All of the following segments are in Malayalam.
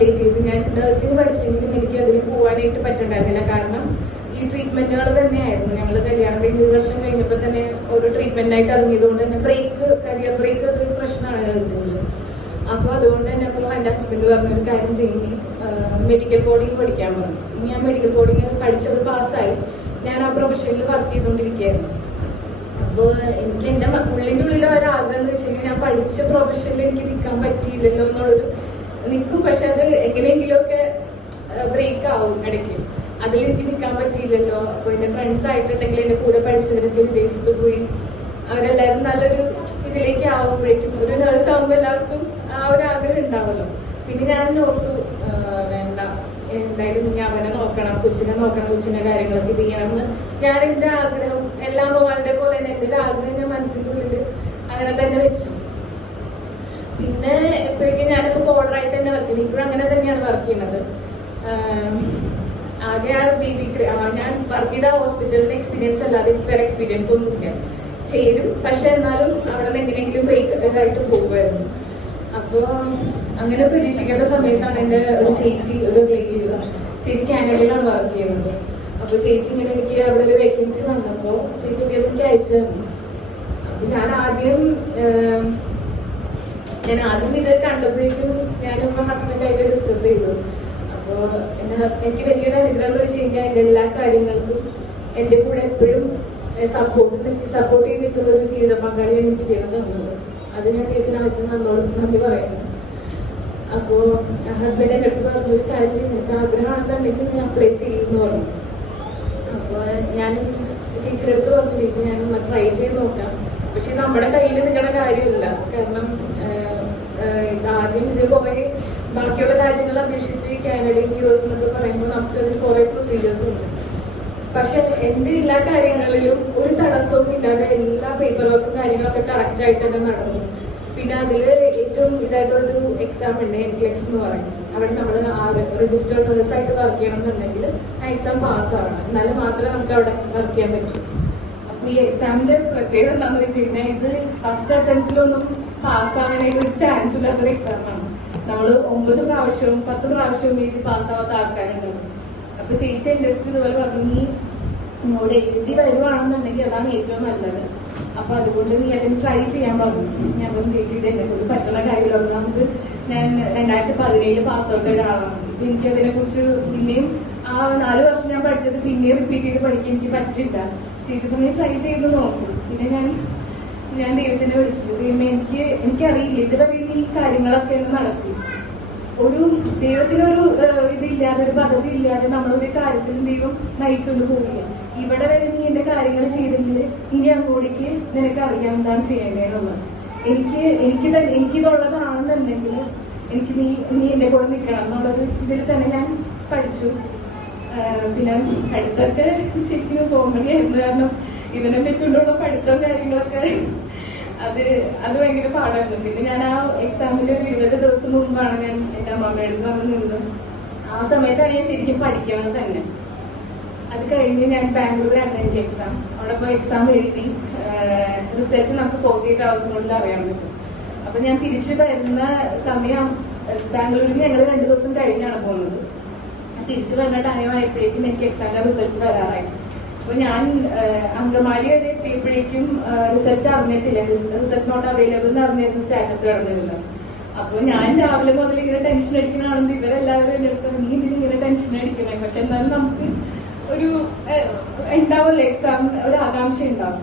ലേറ്റ് ചെയ്ത്. ഞാൻ നഴ്സിംഗ് പഠിച്ചെങ്കിലും എനിക്ക് അതിന് പോകാനായിട്ട് പറ്റണ്ടായിരുന്നില്ല. കാരണം ഈ ട്രീറ്റ്മെന്റുകൾ തന്നെയായിരുന്നു. ഞങ്ങൾ കല്യാണം കഴിഞ്ഞ ഒരു വർഷം കഴിഞ്ഞപ്പോൾ തന്നെ ഒരു ട്രീറ്റ്മെന്റ് ആയിട്ട് ഇറങ്ങിയതുകൊണ്ട് തന്നെ ബ്രേക്ക് കരിയർ ബ്രേക്ക് ഒരു പ്രശ്നമാണ് നഴ്സിംഗിൽ അപ്പോൾ അതുകൊണ്ട് തന്നെ അപ്പോൾ എന്റെ ഹസ്ബൻഡ് പറഞ്ഞൊരു കാര്യം ചെയ്യുന്നു മെഡിക്കൽ കോഡിങ് പഠിക്കാൻ പറഞ്ഞു. ഇനി ഞാൻ മെഡിക്കൽ കോഡിങ് പഠിച്ചത് പാസ്സായി. ഞാൻ ആ പ്രൊഫഷനിൽ വർക്ക് ചെയ്തുകൊണ്ടിരിക്കുകയായിരുന്നു അപ്പോൾ എനിക്ക് എന്റെ ഉള്ളിന്റെ ഉള്ളിൽ ഒരാഗ്രഹം എന്ന് വെച്ച് കഴിഞ്ഞാൽ ഞാൻ പഠിച്ച പ്രൊഫഷനിൽ എനിക്ക് നിൽക്കാൻ പറ്റിയില്ലല്ലോ എന്നുള്ളൊരു നിൽക്കും. പക്ഷെ അത് എങ്ങനെയെങ്കിലുമൊക്കെ ബ്രേക്ക് ആവും ഇടയ്ക്ക്. അതിൽ എനിക്ക് നിൽക്കാൻ പറ്റിയില്ലല്ലോ. അപ്പൊ എന്റെ ഫ്രണ്ട്സ് ആയിട്ടുണ്ടെങ്കിൽ എന്റെ കൂടെ പഠിച്ചവരൊക്കെ വിദേശത്ത് പോയി അവരെല്ലാവരും നല്ലൊരു ഇതിലേക്ക് ആവുമ്പോഴേക്കും ഒരു നേഴ്സ് ആവുമ്പോൾ എല്ലാവർക്കും ആ ഒരു ആഗ്രഹം ഉണ്ടാവുമല്ലോ പിന്നെ ഞാൻ ഓർത്തു വേണ്ട. എന്തായാലും ഞാൻ അവനെ നോക്കണം കൊച്ചിനെ നോക്കണം കൊച്ചിന്റെ കാര്യങ്ങളൊക്കെ ഇത് ചെയ്യണം ഞാൻ എന്റെ ആഗ്രഹം എല്ലാ മോളുടെ പോലെ തന്നെ എന്റെ ആഗ്രഹം ഞാൻ മനസ്സിനുള്ളിൽ അങ്ങനെ തന്നെ വെച്ചു. പിന്നെ എപ്പോഴേക്കും ഞാനിപ്പോ കോഡറായിട്ട് തന്നെ വർക്ക് ചെയ്യുന്നത് ഇപ്പോഴും അങ്ങനെ തന്നെയാണ് വർക്ക് ചെയ്യുന്നത്. ആകെ ആ ബേബി ഞാൻ വർക്ക് ചെയ്ത ഹോസ്പിറ്റലിന്റെ എക്സ്പീരിയൻസ് അല്ലാതെ വേറെ എക്സ്പീരിയൻസ് ഒന്നുമില്ല. ചേരും. പക്ഷെ എന്നാലും അവിടെ നിന്ന് എങ്ങനെയെങ്കിലും ബ്രേക്ക് ആയിട്ട് പോകുമായിരുന്നു. അപ്പോ അങ്ങനെ പ്രതീക്ഷിക്കേണ്ട സമയത്താണ് എന്റെ ഒരു ചേച്ചി ഒരു റിലേറ്റീവ് ചേച്ചി കാനഡയിലാണ് വർക്ക് ചെയ്യുന്നത്. അപ്പൊ ചേച്ചി ഇങ്ങനെ എനിക്ക് അവിടെ ഒരു വേക്കൻസി വന്നപ്പോ ചേച്ചി എനിക്ക് അയച്ചു തന്നു. ഞാൻ ആദ്യം ഞാൻ ആദ്യം ഇത് കണ്ടപ്പോഴേക്കും ഞാൻ ഹസ്ബൻഡായിട്ട് ഡിസ്കസ് ചെയ്തു. അപ്പോൾ എന്റെ ഹസ്ബൻഡ് വലിയൊരു അനുഗ്രഹം എന്ന് വെച്ച് കഴിഞ്ഞാൽ എന്റെ എല്ലാ കാര്യങ്ങൾക്കും എന്റെ കൂടെ എപ്പോഴും സപ്പോർട്ട് സപ്പോർട്ട് ചെയ്ത് നിൽക്കുന്ന ഒരു ജീവിത പങ്കാളിയാണ് എനിക്ക് ദൈവം തന്നത്. ഞാൻ ദൈവത്തിനകത്ത് നന്നോട് നന്ദി പറയുന്നു. അപ്പോ ഹസ്ബൻഡ് എന്റെ അടുത്ത് പറഞ്ഞു ഒരു കാര്യം നിനക്ക് ആഗ്രഹമാണെന്നുണ്ടെങ്കിൽ ഞാൻ അപ്ലൈ ചെയ്യുമെന്ന് പറഞ്ഞു. അപ്പോൾ ഞാൻ ചേച്ചിയുടെ അടുത്ത് പറഞ്ഞു ചേച്ചി ഞാനൊന്ന് ട്രൈ ചെയ്ത് നോക്കാം. പക്ഷെ നമ്മുടെ കയ്യിൽ നിങ്ങളുടെ കാര്യമില്ല. കാരണം ആദ്യം ഇത് കുറെ ബാക്കിയുള്ള രാജ്യങ്ങളെ അപേക്ഷിച്ച് കാനഡയും യു എസ് എന്നൊക്കെ പറയുമ്പോൾ നമുക്ക് അതിന് കുറെ പ്രൊസീജിയേഴ്സ് ഉണ്ട്. പക്ഷെ എന്റെ എല്ലാ കാര്യങ്ങളിലും ഒരു തടസ്സവും ഇല്ലാതെ എല്ലാ പേപ്പർ വർക്കും കാര്യങ്ങളൊക്കെ കറക്റ്റ് ആയിട്ട് തന്നെ നടന്നു. പിന്നെ അതിൽ ഏറ്റവും ഇതായിട്ടുള്ളൊരു എക്സാം ഉണ്ട് എം ടി എക്സ് എന്ന് പറയും അവിടെ നമ്മൾ രജിസ്റ്റേർഡ് നേഴ്സായിട്ട് വർക്ക് ചെയ്യണം എന്നുണ്ടെങ്കിൽ ആ എക്സാം പാസ് ആവണം. എന്നാലും മാത്രമേ നമുക്ക് അവിടെ വർക്ക് ചെയ്യാൻ പറ്റൂ. ഈ എക്സാമിന്റെ പ്രത്യേകത എന്താണെന്ന് വെച്ച് കഴിഞ്ഞാൽ ഇത് ഫസ്റ്റ് അറ്റംപ്റ്റിലൊന്നും പാസ്സാവാനായിട്ട് ഒരു ചാൻസ് ഇല്ലാത്തൊരു എക്സാമാണ് നമ്മൾ ഒമ്പത് പ്രാവശ്യവും പത്ത് പ്രാവശ്യവും ഇത് പാസ്സാവാത്ത ആൾക്കാരുണ്ടാവും അപ്പൊ ചേച്ചി എന്റെ അടുത്ത് ഇതുപോലെ പറഞ്ഞു നീ ഇങ്ങോട്ട് എഴുതി വരുവാണെന്നുണ്ടെങ്കിൽ അതാണ് ഏറ്റവും നല്ലത്. അപ്പൊ അതുകൊണ്ട് നീ അതിന് ട്രൈ ചെയ്യാൻ പറഞ്ഞു. ഞാൻ പറഞ്ഞു ചേച്ചി ഇത് എന്നെ കൊണ്ട് പറ്റുന്ന കാര്യമില്ല. ഒന്നാമത് ഞാൻ രണ്ടായിരത്തി പതിനേഴിൽ പാസ്സൗട്ട് ഒരാളാണ് എനിക്ക് അതിനെ കുറിച്ച് പിന്നെയും ആ നാല് വർഷം ഞാൻ പഠിച്ചത് പിന്നെ റിപ്പീറ്റ് ചെയ്ത് പഠിക്കാൻ എനിക്ക് പറ്റില്ല ടീച്ചർ പറഞ്ഞു ട്രൈ ചെയ്ത് നോക്കും. പിന്നെ ഞാൻ ഞാൻ ദൈവത്തിനെ വിളിച്ചു. ദൈവമേ എനിക്ക് എനിക്കറിയില്ല. ഇതുവരെ ഈ കാര്യങ്ങളൊക്കെ നടത്തി. ഒരു ദൈവത്തിനൊരു ഇതില്ലാതെ ഒരു പദ്ധതി ഇല്ലാതെ നമ്മളൊരു കാര്യത്തിൽ ദൈവം നയിച്ചുകൊണ്ട് പോവില്ല. ഇവിടെ വരെ നീ എന്റെ കാര്യങ്ങൾ ചെയ്തെങ്കിൽ ഇനി അങ്ങോട്ടേക്ക് നിനക്ക് അറിയാം എന്താണ് ചെയ്യേണ്ടതെന്നുള്ളത്. എനിക്ക് എനിക്ക് എനിക്കിതുള്ളതാണെന്നുണ്ടെങ്കിൽ എനിക്ക് നീ നീ എന്റെ കൂടെ നിൽക്കണം എന്നുള്ളത് ഇതിൽ തന്നെ ഞാൻ പഠിച്ചു. പിന്നെ പഠിത്തമൊക്കെ ശരിക്കും കോമഡിയായിരുന്നു കാരണം ഇവനെ വെച്ചുകൊണ്ടുള്ള പഠിത്തവും കാര്യങ്ങളൊക്കെ അത് അത് ഭയങ്കര പാടായിരുന്നു. പിന്നെ ഞാൻ ആ എക്സാമിന് ഒരു ഇരുപത് ദിവസം മുമ്പാണ് ഞാൻ എന്റെ അമ്മമ്മയുടെ വന്ന് നിന്നത് ആ സമയത്താണ് ഞാൻ ശരിക്കും പഠിക്കുന്നത് തന്നെ. അത് കഴിഞ്ഞ് ഞാൻ ബാംഗ്ലൂരാണ് എനിക്ക് എക്സാം അവിടെ പോയി എക്സാം എഴുതി. റിസൾട്ട് നമുക്ക് ഫോർട്ടി എയ്റ്റ് ഹവേഴ്സിനുള്ളിൽ അറിയാൻ പറ്റും. അപ്പൊ ഞാൻ തിരിച്ചു വരുന്ന സമയം ബാംഗ്ലൂരിൽ ഞങ്ങൾ രണ്ട് ദിവസം കഴിഞ്ഞാണ് പോകുന്നത്. തിരിച്ചു വരുന്ന ടൈം ആയപ്പോഴേക്കും എനിക്ക് എക്സാമിന്റെ റിസൾട്ട് വരാറായി. അപ്പൊ ഞാൻ അങ്കമാലി വരെ എത്തിയപ്പോഴേക്കും റിസൾട്ട് അറിഞ്ഞിട്ടില്ല. റിസൾട്ട് നോട്ട് അവൈലബിൾ എന്ന് അറിഞ്ഞിരുന്നു സ്റ്റാറ്റസ് കിടന്നിരുന്നത് അപ്പൊ ഞാൻ രാവിലെ മുതൽ ഇങ്ങനെ ടെൻഷൻ അടിക്കണാണെന്ന് ഇവരെല്ലാവരും എന്റെ അടുത്ത് നീ ഇതിന് ഇങ്ങനെ ടെൻഷൻ അടിക്കണേ പക്ഷെ എന്നാലും നമുക്ക് ഒരു ആഹ്, ഉണ്ടാവുമല്ലോ എക്സാം ഒരു ആകാംക്ഷ ഉണ്ടാവും.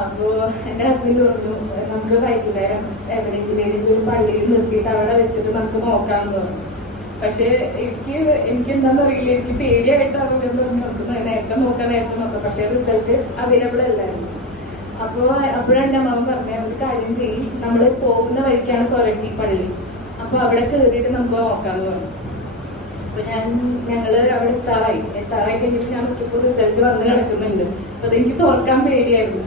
അപ്പോ എന്റെ ഹസ്ബൻഡ് പറഞ്ഞു നമുക്ക് വൈകുന്നേരം എവിടെയെങ്കിലും ഒരു പള്ളിയിൽ നിർത്തിയിട്ട് അവിടെ വെച്ചിട്ട് നമുക്ക് നോക്കാമെന്ന് പറഞ്ഞു. പക്ഷെ എനിക്ക് എനിക്ക് എന്താണെന്ന് അറിയില്ല. എനിക്ക് പേടിയായിട്ടാണ് ഇവിടെ നമുക്ക് നേരത്തെ നോക്കാൻ നേരത്തെ നോക്കാം പക്ഷെ റിസൾട്ട് അവൈലബിൾ അല്ലായിരുന്നു. അപ്പോ അപ്പോഴാണ് എന്റെ അമ്മ പറഞ്ഞ ഒരു കാര്യം ചെയ്യും. നമ്മൾ പോകുന്ന വഴിക്കാണ് കൊരട്ടി പള്ളി. അപ്പൊ അവിടെ കയറിയിട്ട് നമുക്ക് നോക്കാന്ന് പറഞ്ഞു. അപ്പൊ ഞാൻ ഞങ്ങൾ അവിടെ എത്താറായി. എത്താറായി കഴിഞ്ഞിട്ട് ഞാൻ നോക്കിയപ്പോ റിസൾട്ട് വന്ന് കിടക്കുന്നുണ്ട്. അപ്പൊ അതെനിക്ക് തോൽക്കാൻ പേടിയായിരുന്നു.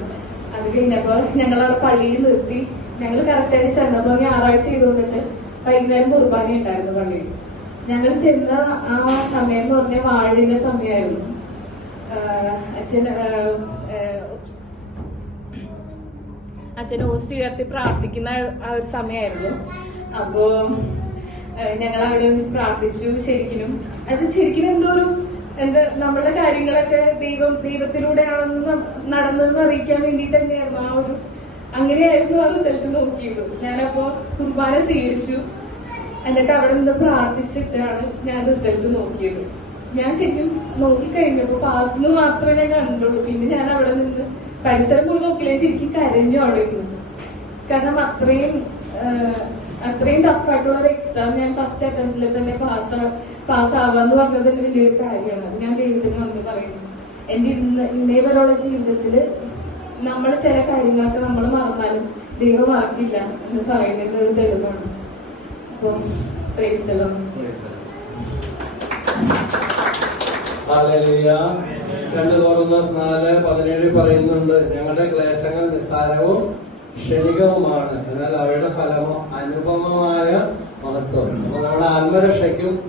അത് കഴിഞ്ഞപ്പോ ഞങ്ങൾ അവിടെ പള്ളിയിൽ നിർത്തി. ഞങ്ങൾ കറക്റ്റായിട്ട് ചെന്നപ്പോ ഞായറാഴ്ച ചെയ്തുകൊണ്ടിട്ട് വൈകുന്നേരം കുർബാന ഉണ്ടായിരുന്നു പള്ളിയിൽ. ഞങ്ങൾ ചെന്ന ആ സമയം എന്ന് പറഞ്ഞ വാഴിന്റെ സമയമായിരുന്നു അച്ഛൻ അച്ഛൻ ഓസ്തി ഉയർത്തി പ്രാർത്ഥിക്കുന്ന ആ ഒരു സമയമായിരുന്നു അപ്പോ ഞങ്ങൾ അവിടെ ഒന്ന് പ്രാർത്ഥിച്ചു ശരിക്കും അത് ശരിക്കും എന്തോ ഒരു എന്താ നമ്മളുടെ കാര്യങ്ങളൊക്കെ ദൈവം ദൈവത്തിലൂടെയാണെന്ന് നടന്നതെന്ന് അറിയിക്കാൻ വേണ്ടിയിട്ട് തന്നെയായിരുന്നു ആ ഒരു അങ്ങനെയായിരുന്നു ആ റിസൾട്ട് നോക്കിയത്. ഞാനപ്പോ കുർബാന സ്വീകരിച്ചു. എന്നിട്ട് അവിടെ നിന്ന് പ്രാർത്ഥിച്ചിട്ടാണ് ഞാൻ റിസൾട്ട് നോക്കിയത്. ഞാൻ ശരിക്കും നോക്കിക്കഴിഞ്ഞപ്പോ പാസ് മാത്രമേ ഞാൻ കണ്ടുള്ളൂ പിന്നെ ഞാൻ അവിടെ നിന്ന് പരിസരം പോലും നോക്കില്ല ശരിക്കും കരഞ്ഞു അവിടെ ഇരുന്നു കാരണം അത്രയും അത്രയും ടഫായിട്ടുള്ള ഒരു എക്സാം ഞാൻ ഫസ്റ്റ് അറ്റംപ്റ്റിൽ തന്നെ പാസ് പാസ്സാവാന്ന് പറഞ്ഞത് തന്നെ വലിയൊരു കാര്യമാണ്. അത് ഞാൻ ദൈവത്തിന് വന്ന് പറയുന്നു. എന്റെ ഇന്ന് ഇന്നേ വരെയുള്ള ജീവിതത്തിൽ നമ്മൾ ചില കാര്യങ്ങളൊക്കെ നമ്മൾ മറന്നാലും ദൈവം മറക്കില്ല എന്ന് പറയുന്നത് തെളിവാണ്. പ്രൈസ്. രണ്ട് കോറിന്തോസ് നാല് പതിനേഴ് പറയുന്നുണ്ട്. ഞങ്ങളുടെ ക്ലേശങ്ങൾ നിസ്സാരവും ക്ഷണികവുമാണ്. എന്നാൽ അവയുടെ ഫലമോ അനുപമമായ മഹത്വം. അപ്പൊ നമ്മുടെ ആത്മരക്ഷയ്ക്കും